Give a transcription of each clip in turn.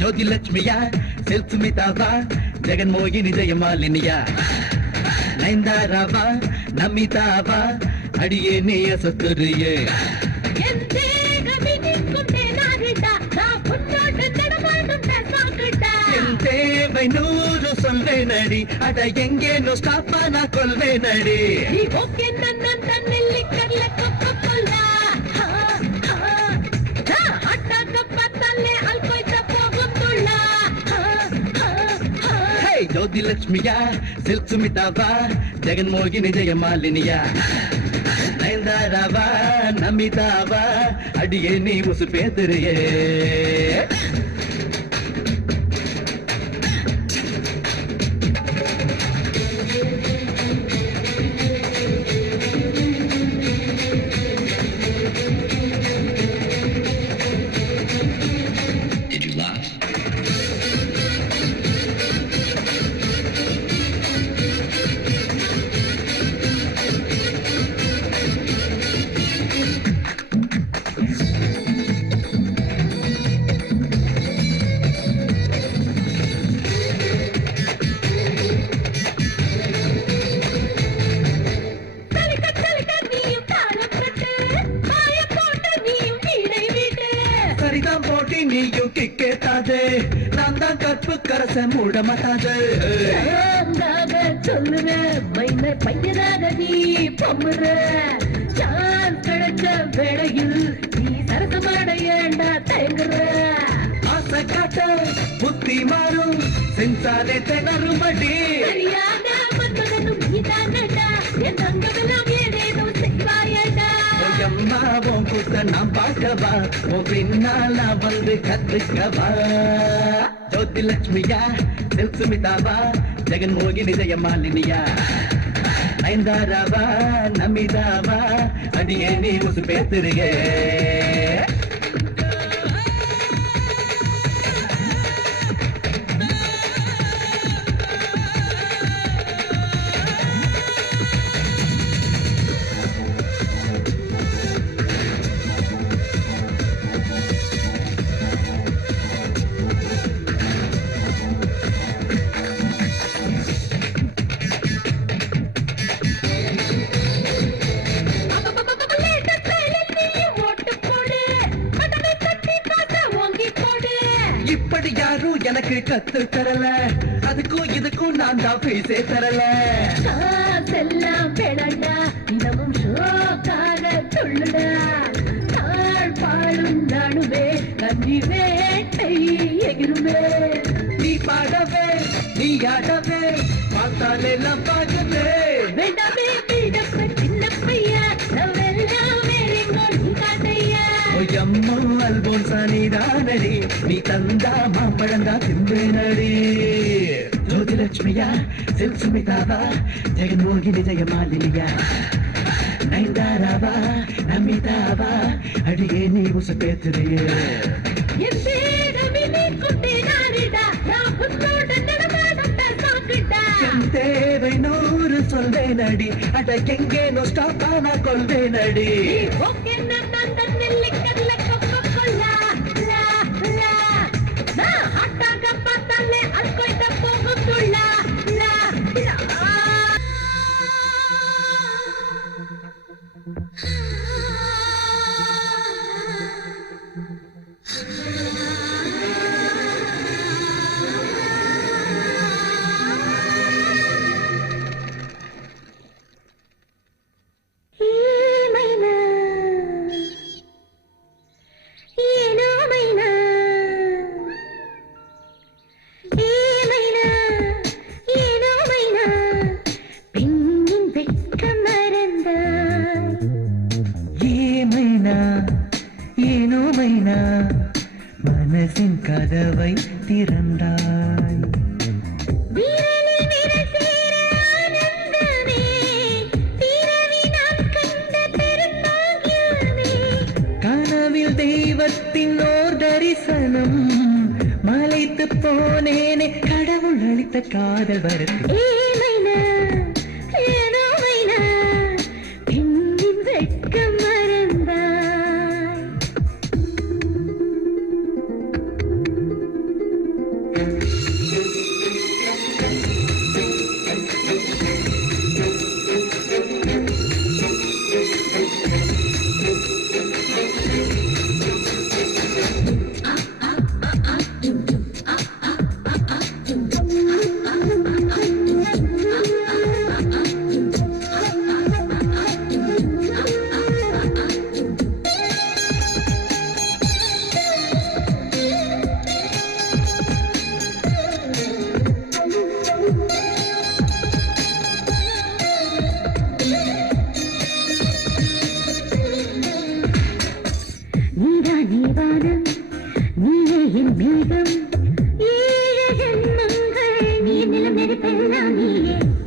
ஜோதி லட்சுமியா self சுமிதாவா Jaganmohini ஜெயமாலினியா நயன்தாராவா நமிதாவா அடியே நீய சொத்துரியே தேவை நூறு சொல்வேனடி அட எங்கேனோ ஸ்டாப்பா நான் கொள்வேனடி ஜோதி லட்சுமியா சில்க் சுமிதாவா ஜெகன்மோகினி ஜெயமாலினியா நயன்தாராவா நமிதாவா அடியே நீ உசு பேசுறியே நீயும் கிக்கேட்டாதே நான் தான் கற்பு கரச மூட மாட்டாதே சொல்லுவேன் மைன பையனாக நீ பம்முற சான் கிடைச்ச வேளையில் நீ சரசமாட ஏண்டா தயங்குற ஆசை காட்ட புத்தி மாறும் சென்சாரே திணறுமடி சரியான மன்மதனும் நீதானடா என் அங்கமெல்லாம் ஏதேதோ செய்வாயடா அம்மாவும் கூட்ட நாம் பார்க்கவா உன் பின்னால வந்து கத்துக்கவா ஜோதி லட்சுமியா சில்க் சுமிதாவா ஜெகன்மோகினி ஜெயமாலினியா நயன்தாராவா நமிதாவா அடியே நீ உசு பேசுறியே இப்படி யாரும் எனக்கு கத்து தரல அதுக்கும் இதுக்கும் நான் தான் பேசே தரல எல்லாம் பெடண்டா இடமும் ஷோக்காக சொல்லுடா தாழ் பாடும் நானுவே கஞ்சி வேட்டை எகிருமே நீ பாடவே நீ ஆடவே பார்த்தாலே எல்லாம் பார்க்கவே வேண்டாமே பீடப்ப சின்ன பையா நவெல்லாம் வேறெங்கோ நீ காட்டையா அம்மா அல்போன் சானிதானடி நீ தந்தா மாம்பழந்தா திம்பேனடி ஜோதி லட்சுமியா சில்க் சுமிதாவா ஜெகன்மோகினி ஜெயமாலினியா நயன்தாராவா நமிதாவா அடியே நீ உசு பேசுறியே தேவை நூறு சொல்வேனடி அட எங்கேனோ ஸ்டாப்பானா கொள்வேனடி மனசின் கதவை திறந்தாய். கனவில் தெய்வத்தின் ஓர் தரிசனம், மலைத்து போனேனே கடவுள் அளித்த காதல் வரத்து.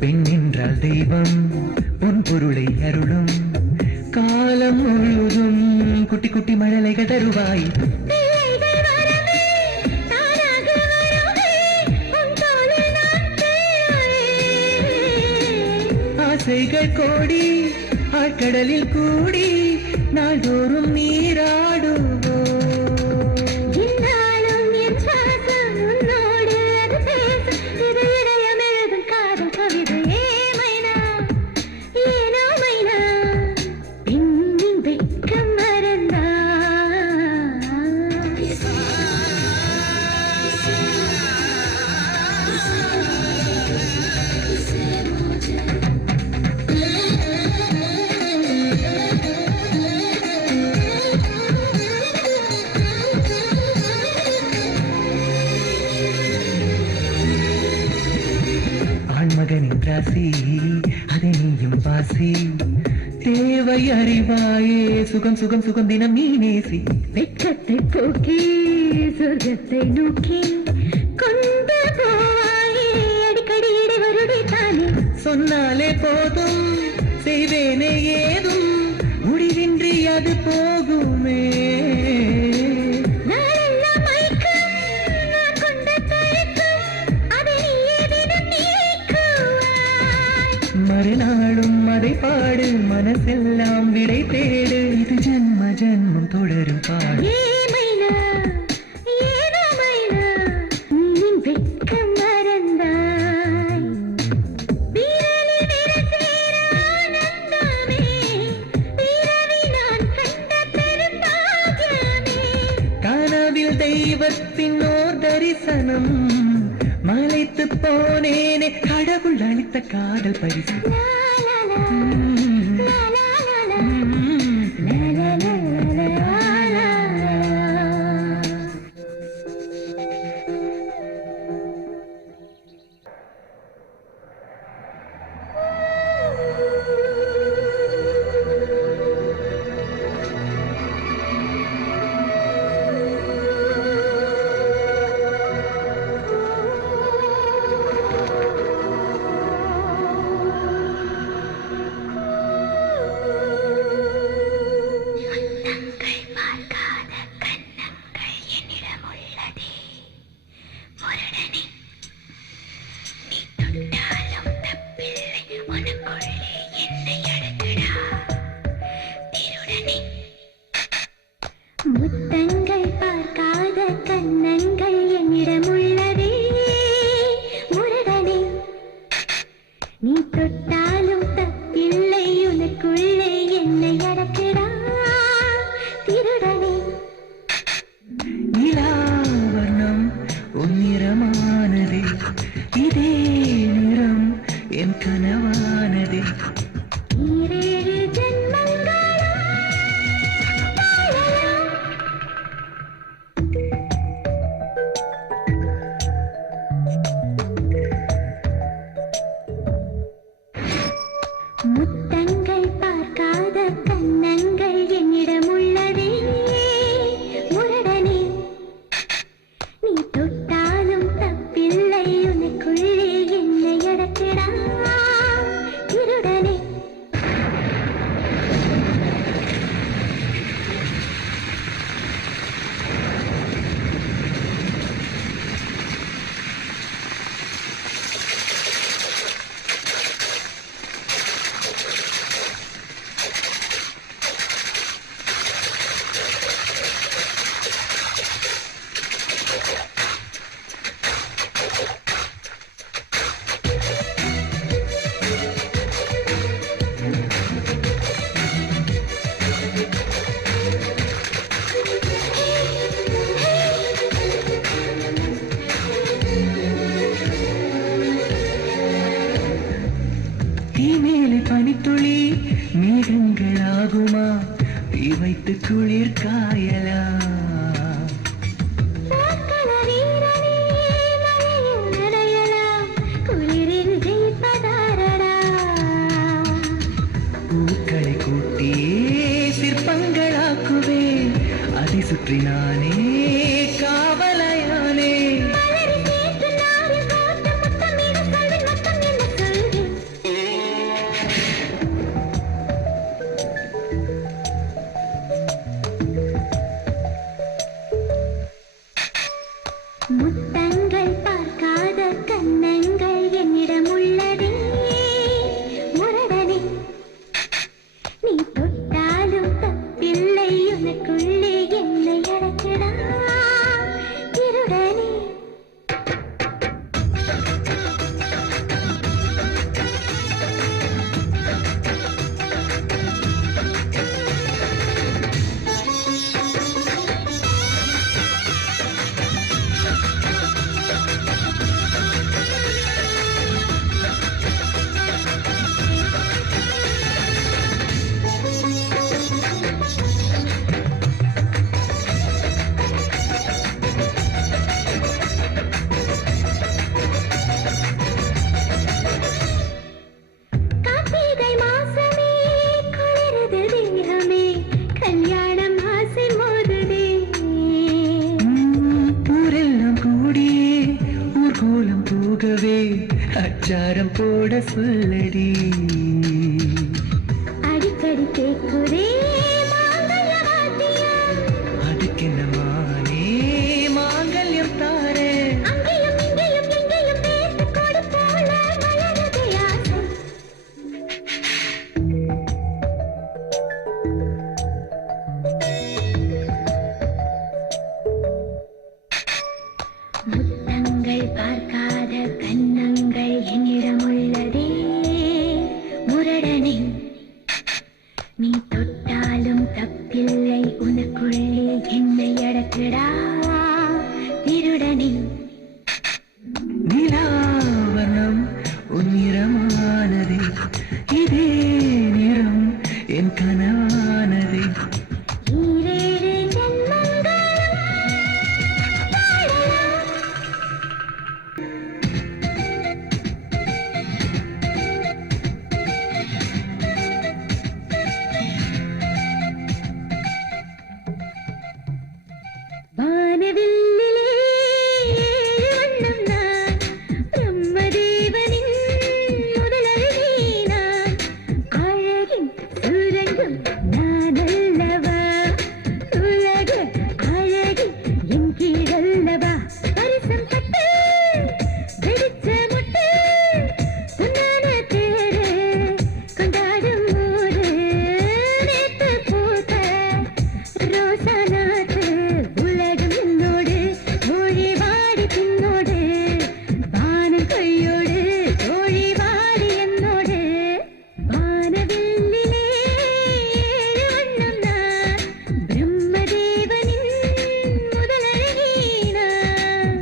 பெண் என்றால் தெய்வம், பொன் பொருளை அருளும், காலம் முழுதும் குட்டி குட்டி மழலைகள் தருவாய். ஆசைகள் கோடி ஆழ்கடலில் கூடி நாள்தோறும் நீராடுவோ. ஆண்மகனின் ராசி அதை நீயும் வாசி, தேவை அறிவாயே சுகம் சுகம் சுகம் தினம் நீ நேசி. வெட்கத்தை போக்கி சொர்க்கத்தை நோக்கி கொண்டு போவாயே அடிக்கடி இடைவருடி தானே. சொன்னாலே போதும் செய்வேனே ஏதும், முடிவின்றி அது போகுமே. மறுநாளும் அதை பாடு, மனசெல்லாம் விடை தேடு, இது ஜன்ம ஜன்மம் தொடரும் பாடு. கனவில் தெய்வத்தின் ஓர் தரிசனம், மலைத்து போனேனே கடவுள் அளித்த காதல் பரிசு. தீமேலை பனித்துளி மேகங்களாகுமா தீ வைத்து குளிர் காயலா பூக்களை கூட்டியே சிற்பங்களாக்குவேன் அதை சுற்றி நானே காவலையானே முத்தங்கள் பார்க்காத கண்ணங்கள் என்னிடம் உள்ளதே முரடனே நீ தொட்டாலும் தப்பில்லை உனக்குள்ளே என்னை அடக்கடா திருடனே அச்சாரம் போட சொல்லடி அடிக்கடி கேட்குதே அதுக்கென்ன மானே மாங்கல்யம் தாரே அங்கேயும் இங்கேயும் எங்கேயும் பேசக்கூட போல மலரதே ஆசை முத்தங்கள் பார்க்காத கண்ணங்கள் என்னிடம் உள்ளதே முரடனே நீ தொட்டாலும் தப்பில்லை உனக்குள்ளே என்னை அடக்கடா திருடனே நிலாவனம் உன் நிறமானதே இதே நிறம் என் கனவானதே ஈரேழு ஜன்மங்களும் வாழலாம். வானவில்லிலே ஏழு வண்ணம் நான் பிரம்மதேவனின் முதலழகி நான் அழகின் சுரங்கம் நான் அல்லவா உலக அழகி என் கீழல்லவா பரிசம் பட்டு வெடிச்ச முட்டு பொன்னான தேரு கொண்டாடும் ஊரு நேத்து பூத்த ரோசா நாத்து உலகம் என்னோடு மொழி வாடி பின்னோடு வானம் கையோடு தோழி வாடி என்னோடு வானவில்லிலே ஏழு வண்ணம் நான் பிரம்மதேவனின் முதலழகி நான்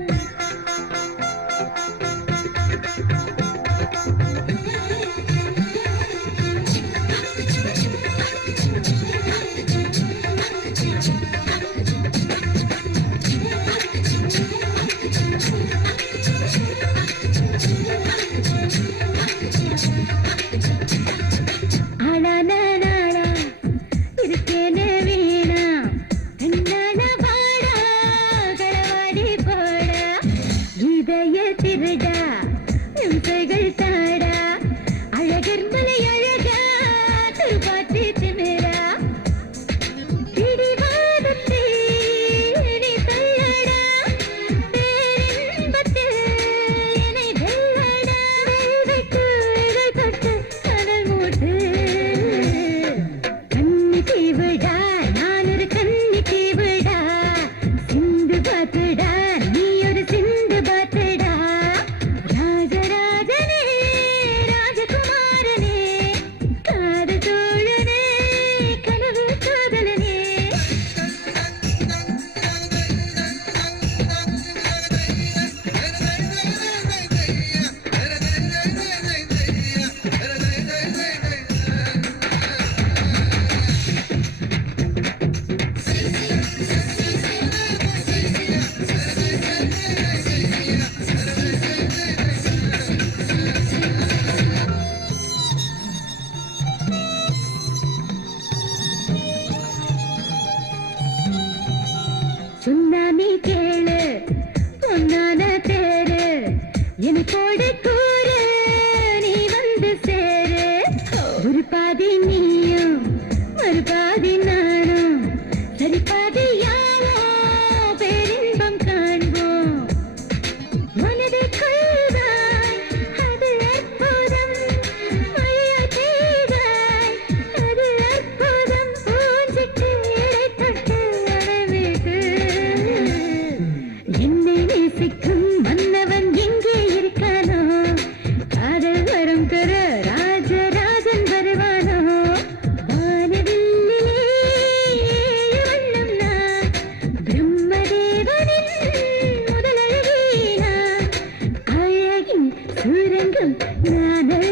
ஆளானா இருக்கேனே வீணா கண்ணான வாடா களவாடி போடா இதய திருடா இம்சைகள் தாடா அழகர் மலை அழகா திருப்பாத்தி திமிரா பிடிவாதத்தை நீ தள்ளடா பேரின்பத்தில் என்னை வெல்லடா வெல்வெட்டு இதழ் தொட்டு கடல் மூட்டு கண்ணி தீவிடா நான் ஒரு கண்ணி தீவிடா சிந்து பார்த்துடா நீ சுரங்கம் நானல்ல